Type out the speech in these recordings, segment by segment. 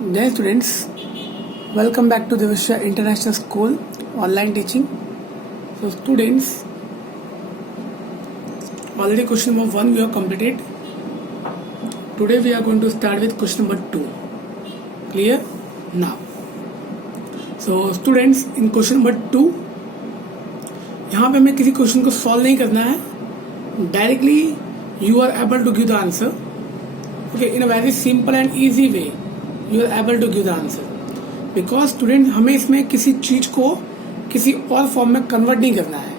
Dear students, welcome back to Devashya International School online teaching. So students, already question number 1 we have completed. Today we are going to start with question number 2. Clear? Now. So students, in question number 2, यहाँ पे हमें किसी question को solve नहीं करना है. Directly you are able to give the answer. Okay, in a very simple and easy way. You are able to give the answer. Because student हमें इसमें किसी चीज को किसी और फॉर्म में कन्वर्ट नहीं करना है.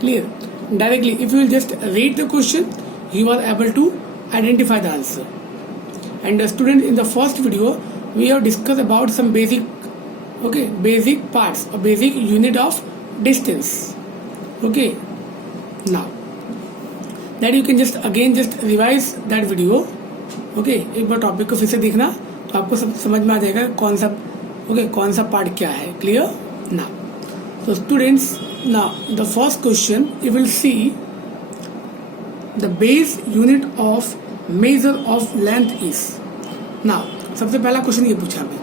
Clear? Directly if you will just read the question you are able to identify the answer. And student in the first video we have discuss about some basic parts और basic unit of distance. Okay, now that you can just again just revise that video. Okay, एक बार topic को फिर से देखना तो आपको सब समझ में आ जाएगा कौन सा पार्ट क्या है. क्लियर? ना तो students, now the first question you will see the base unit of measure of length is. Now सबसे पहला क्वेश्चन ये पूछा हमें,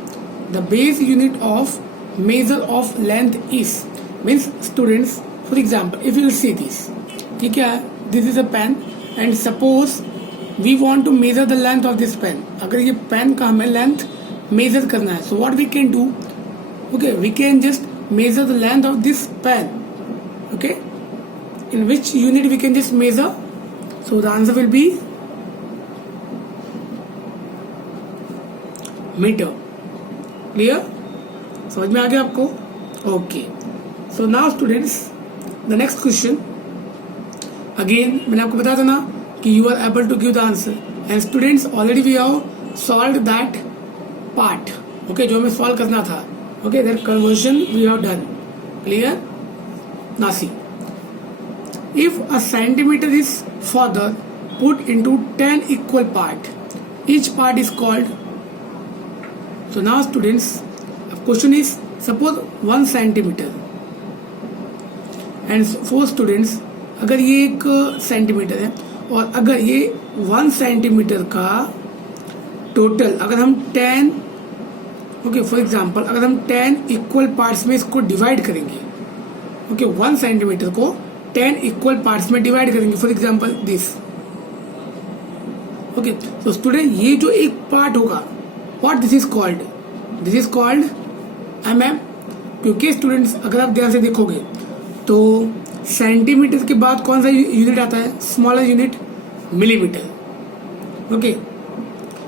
the base unit of measure of length is means students for example if you will see this, ठीक है, this is a pen and suppose we want to measure the length of this pen. अगर ये pen का हमें length major करना है, so what we can do, okay, we can just measure the length of this pen. Okay, in which unit we can just measure? So the answer will be meter. Clear? समझ में आ गया आपको? Okay. So now students, the next question. Again मैंने आपको बताया था ना कि you are able to give the answer. And students, already we have solved that part. Okay, जो हमें solve करना था. Okay, that conversion we have done. Clear? Now see, if a centimeter is further put into 10 equal part, each part is called. So now students, question is suppose 1 centimeter. And for students, अगर ये एक centimetre है और अगर ये 1 centimetre का total अगर हम 10 ओके फॉर एग्जांपल अगर हम 10 इक्वल पार्ट्स में इसको डिवाइड करेंगे, ओके 1 सेंटीमीटर को 10 इक्वल पार्ट्स में डिवाइड करेंगे फॉर एग्जांपल दिस. ओके, तो स्टूडेंट ये जो एक पार्ट होगा what this is called mm. क्योंकि स्टूडेंट्स अगर आप ध्यान से देखोगे तो सेंटीमीटर के बाद कौन सा यूनिट आता है? Smaller unit millimetre. Okay,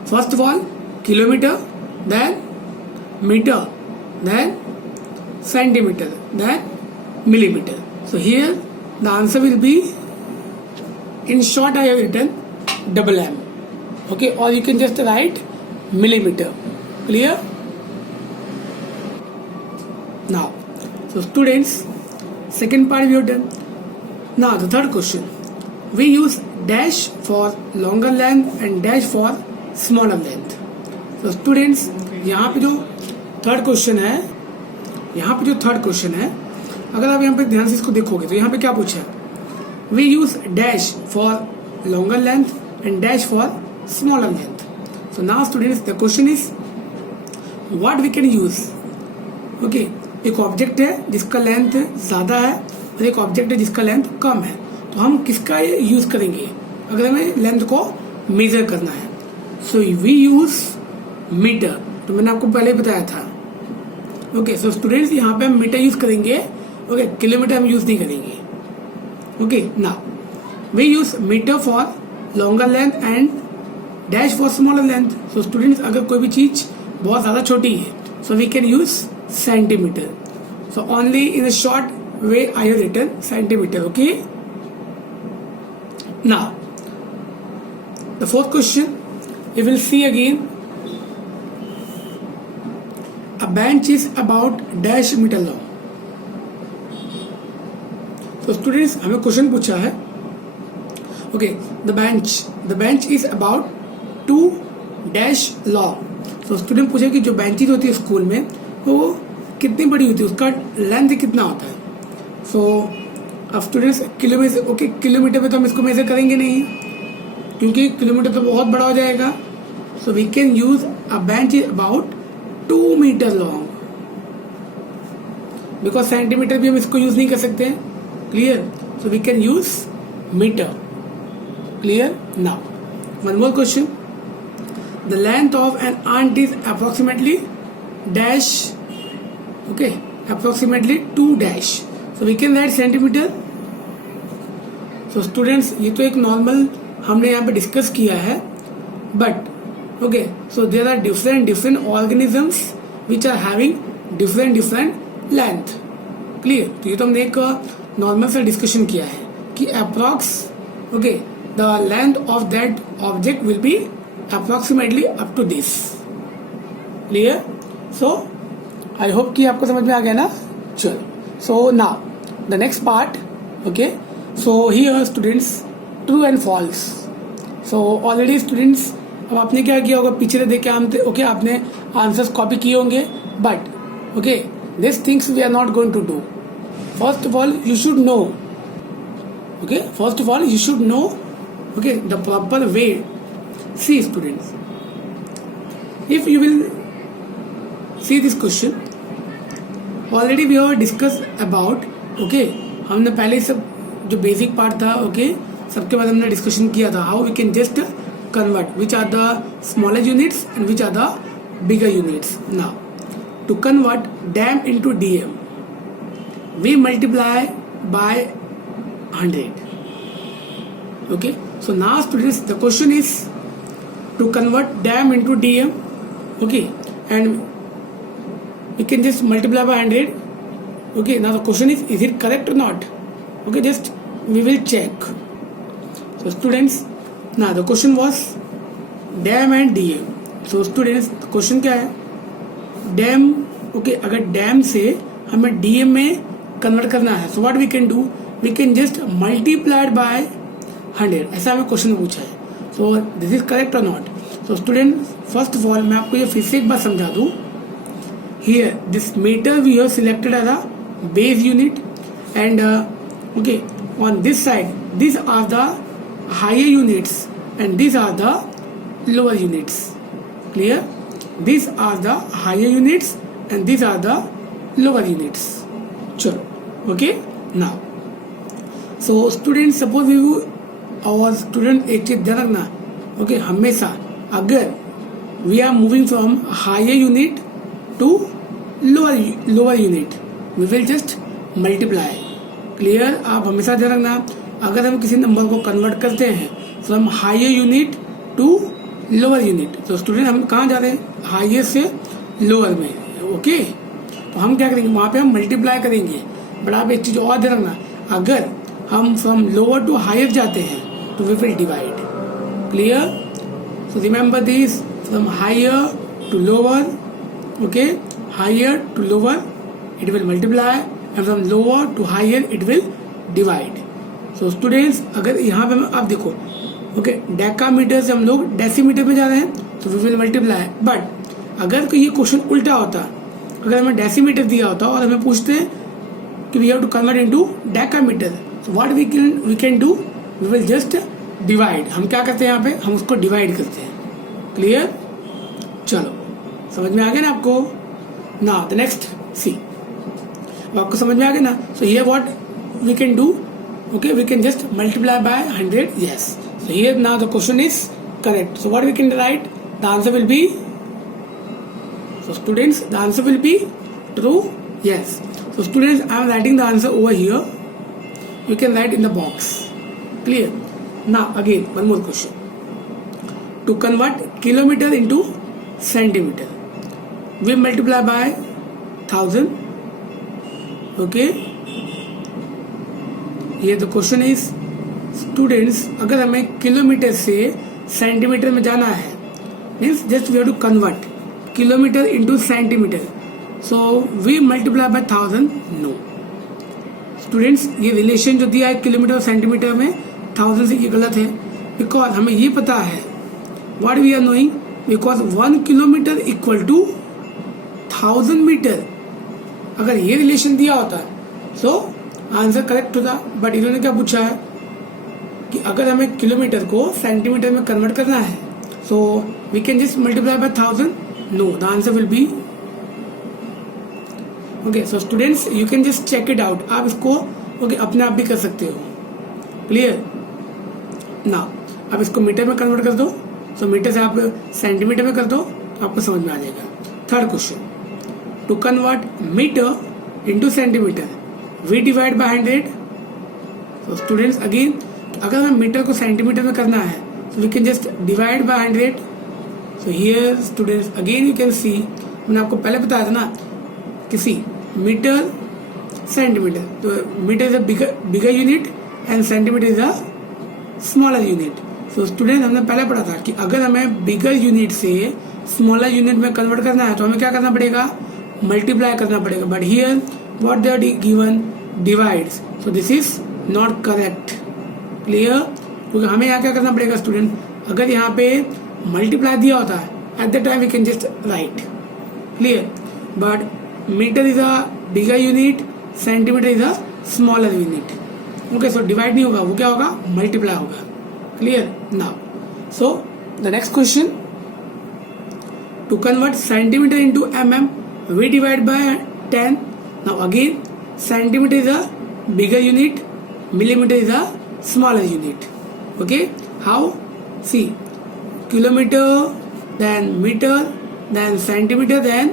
first of all kilometre, then metre, then centimetre, then millimetre. So here the answer will be, in short I have written MM. Okay, और you can just write millimetre. Clear? Now so students, second part we have done. Now the third question, we use dash for longer length and dash for smaller length. So students, यहाँ पे जो third question है, अगर आप यहाँ पे ध्यान से इसको देखोगे तो यहाँ पे क्या पूछा है? we use dash for longer length and dash for smaller length. So now students, the question is what we can use. Okay, एक ऑब्जेक्ट है जिसका लेंथ ज्यादा है और एक ऑब्जेक्ट है जिसका लेंथ कम है, तो हम किसका यूज करेंगे अगर हमें लेंथ को मेजर करना है? So we use metre. तो मैंने आपको पहले बताया था. ओके, सो स्टूडेंट्स यहाँ पे हम मीटर यूज करेंगे. ओके, किलोमीटर हम यूज नहीं करेंगे. Okay, now we use metre for longer length and dash for smaller length. So students अगर कोई भी चीज बहुत ज्यादा छोटी है so we can use centimeter. So only in a short way I have written centimeter. Okay, now the fourth question you will see again, a bench is about dash meter long. So students, हमें question पूछा है. Okay, the bench is about 2 dash long. So student पूछे कि जो benches होती है school में वो कितनी बड़ी होती है, उसका लेंथ कितना होता है? सो अब स्टूडेंट्स किलोमीटर, ओके किलोमीटर पे तो हम इसको मेजर करेंगे नहीं क्योंकि किलोमीटर तो बहुत बड़ा हो जाएगा. So we can use a bench is about 2 metre long, because centimetre भी हम इसको यूज नहीं कर सकते हैं. Clear? So we can use metre. Clear? Now one more question. The length of an ant is approximately dash. Okay, approximately 2 dash. So we can write centimeter. So students, ये तो एक नॉर्मल हमने यहाँ पे डिस्कस किया है, but okay, so there are different organisms which are having different length. Clear? तो ये तो हमने एक नॉर्मल सा डिस्कशन किया है कि approx okay the length of that object will be approximately up to this. Clear? So I hope कि आपको समझ में आ गया ना. चलो, so now the next part. Okay, so here students, true and false. So already students, अब आपने क्या किया होगा, पीछे देख के ओके आपने आंसर्स कॉपी किए होंगे, but okay this things we are not going to do. First of all you should know, okay, first of all you should know okay the proper way. See students, if you will see this question, already we have discussed about. okay, हमने पहले सब जो basic part था okay सबके बाद हमने discussion किया था how we can just convert which are the smaller units and which are the bigger units. Now to convert dam into DM we multiply by 100. okay, so now students the question is to convert dam into dm. okay, and we can just multiply by 100. okay, now the question is it correct or not? okay, just we will check. So students, now the question was dam and dm. so students, the question क्या है, dam. okay, अगर dam से हमें dm में convert करना है, so what we can do, we can just multiply by 100. ऐसा हमें क्वेश्चन पूछा है. so this is correct or not? so students, first of all मैं आपको ये फिर से एक बार समझा दूं. Here this meter we have selected as a base unit, and okay, on this side these are the higher units and these are the lower units. Clear? These are the higher units and these are the lower units. चलो, okay. Now so students, suppose you our student एक चीज ध्यान रखना. okay, हमेशा अगर we are moving from higher unit to lower unit we will just multiply. clear? आप हमेशा ध्यान रखना, अगर हम किसी नंबर को कन्वर्ट करते हैं from higher unit to lower unit, तो स्टूडेंट हम कहाँ जा रहे हैं, हायर से लोअर में. ओके, तो हम क्या करेंगे, वहाँ पे हम मल्टीप्लाई करेंगे. बट आप एक चीज और ध्यान रखना, अगर हम फ्रॉम लोअर टू हायर जाते हैं तो we will divide. Clear? So remember this, from higher to lower, okay, higher to lower it will multiply and from lower to higher it will divide. so students, अगर यहाँ पे आप देखो okay decametre से हम लोग डेसीमीटर में जा रहे हैं तो वी विल मल्टीप्लाई. बट अगर कोई ये क्वेश्चन उल्टा होता, अगर हमें डेसीमीटर दिया होता और हमें पूछते हैं कि we have to convert into decameter, so what we can do, we will just divide. हम क्या करते हैं यहाँ पे, हम उसको डिवाइड करते हैं. क्लियर? चलो, समझ में आ गया ना आपको. Now the next, see, आपको समझ में आ गया ना. so here what we can do, okay, we can just multiply by 100. yes, so here now the question is correct. so what we can write, the answer will be, so students the answer will be true. yes, so students I am writing the answer over here, you can write in the box. clear? now again one more question. to convert kilometer into centimeter we multiply by 1000. okay, ये the question is students, अगर हमें kilometre से centimetre में जाना है, means just we have to convert kilometer into centimeter, so we multiply by 1000. No students, ये relation जो दिया है किलोमीटर और सेंटीमीटर में 1000 से, ये गलत है. बिकॉज हमें ये पता है, what we are knowing, because 1 kilometer equal to 1000 meter. अगर ये रिलेशन दिया होता सो आंसर करेक्ट होता. बट इन्होंने क्या पूछा है कि अगर हमें किलोमीटर को सेंटीमीटर में कन्वर्ट करना है, so we can just multiply by 1000. No, the answer will be okay. So students, you can just check it out. आप इसको अपने आप भी कर सकते हो. क्लियर ना. आप इसको मीटर में कन्वर्ट कर दो. सो मीटर से आप सेंटीमीटर में कर दो तो आपको समझ में आ जाएगा. Third question, to convert meter into centimeter we divide by 100. So students again, अगर हमें मीटर को सेंटीमीटर में करना है so we can just divide by 100. So here students again you can see, मैंने आपको पहले बताया था ना किसी मीटर सेंटीमीटर, तो meter is a bigger unit and centimeter is a smaller unit. So student हमने पहले पढ़ा था कि अगर हमें बिगर यूनिट से स्मॉलर यूनिट में कन्वर्ट करना है तो हमें क्या करना पड़ेगा, मल्टीप्लाई करना पड़ेगा. But here what they are given, divides. So this is not correct. Clear. क्योंकि हमें यहाँ क्या करना पड़ेगा स्टूडेंट, अगर यहाँ पे मल्टीप्लाई दिया होता है at the time we can just write. Clear. But meter is a bigger unit, centimeter is a smaller unit. Okay. So divide नहीं होगा, वो क्या होगा, मल्टीप्लाई होगा. Clear now. So the next question, to convert centimeter into mm we divide by 10. Now again centimeter is a bigger unit, millimeter is a smaller unit. Okay, how? See, kilometer, then meter, then centimeter, then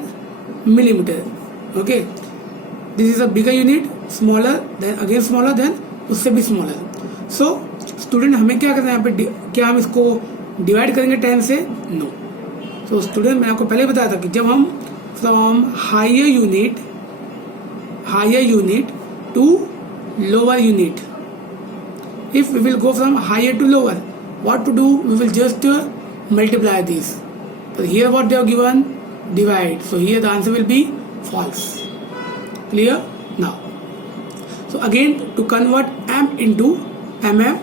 millimeter. Okay, this is a bigger unit, smaller, then again smaller, then उससे भी smaller. So student हमें क्या करना है यहाँ पे, क्या हम इसको डिवाइड करेंगे 10 से? No. So student मैंने आपको पहले बताया था कि जब हम from higher unit to lower unit, if we will go from higher to lower, what to do, we will just multiply these. So here what they are given, divide. So here the answer will be false. Clear now. So again, to convert m into mm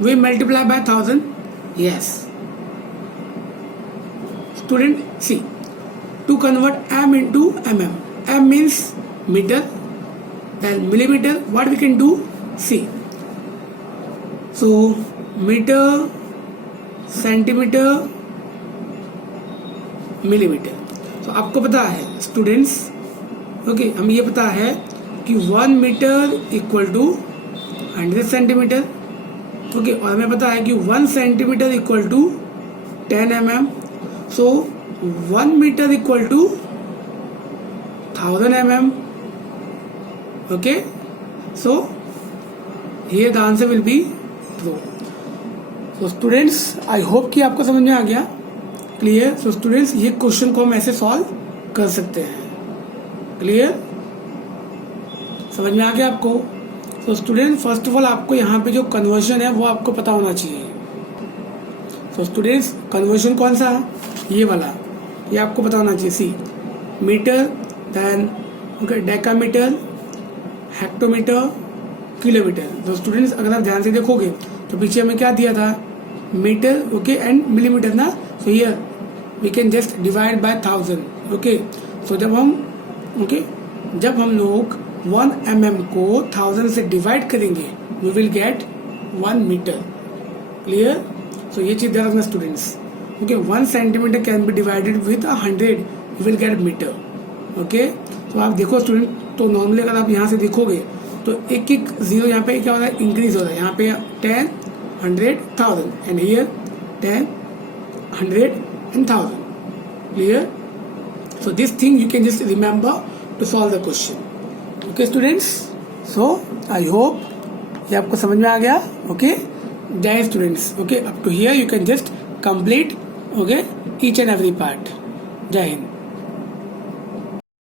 we multiply by 1000. Yes student, see, to convert m into mm, m means meter, then millimeter, what we can do, see. So meter, centimetre, millimetre. तो आपको पता है students, okay, हम ये पता है कि 1 meter equal to 100 centimeter. Okay, और हमें पता है कि 1 सेंटीमीटर इक्वल टू 10 mm. सो 1 meter equal to 1000 mm. Okay, so here the answer will be true. So students, I hope कि आपको समझ में आ गया. क्लियर. सो स्टूडेंट्स, ये क्वेश्चन को हम ऐसे सॉल्व कर सकते हैं. क्लियर, समझ में आ गया आपको. So student, first of all आपको यहाँ पे जो कन्वर्जन है वो आपको पता होना चाहिए. सो स्टूडेंट्स, कन्वर्जन कौन सा है, ये वाला, ये आपको पता होना चाहिए. See, metre, then okay decametre, hectometre, kilometre. तो स्टूडेंट्स, अगर आप ध्यान से देखोगे तो पीछे हमें क्या दिया था, मीटर, ओके, एंड मिलीमीटर ना. So here we can just divide by 1000. Okay, so जब हम लोग 1 mm को 1000 से डिवाइड करेंगे we will get 1 metre. Clear. So ये चीज ध्यान रखना students. Okay, 1 centimetre can be divided with 100, you will get metre. Okay, तो आप देखो स्टूडेंट, तो नॉर्मली अगर आप यहाँ से देखोगे तो एक एक जीरो यहाँ पे क्या हो रहा है, इंक्रीज हो रहा है. यहाँ पे 10, 100, 1000 and here 10, 100 and 1000. Clear? So this thing you can just remember to solve the question. Okay students? So I hope ये आपको समझ में आ गया. Okay? जय students. Okay, up to here you can just complete okay each and every part. जय हिंद.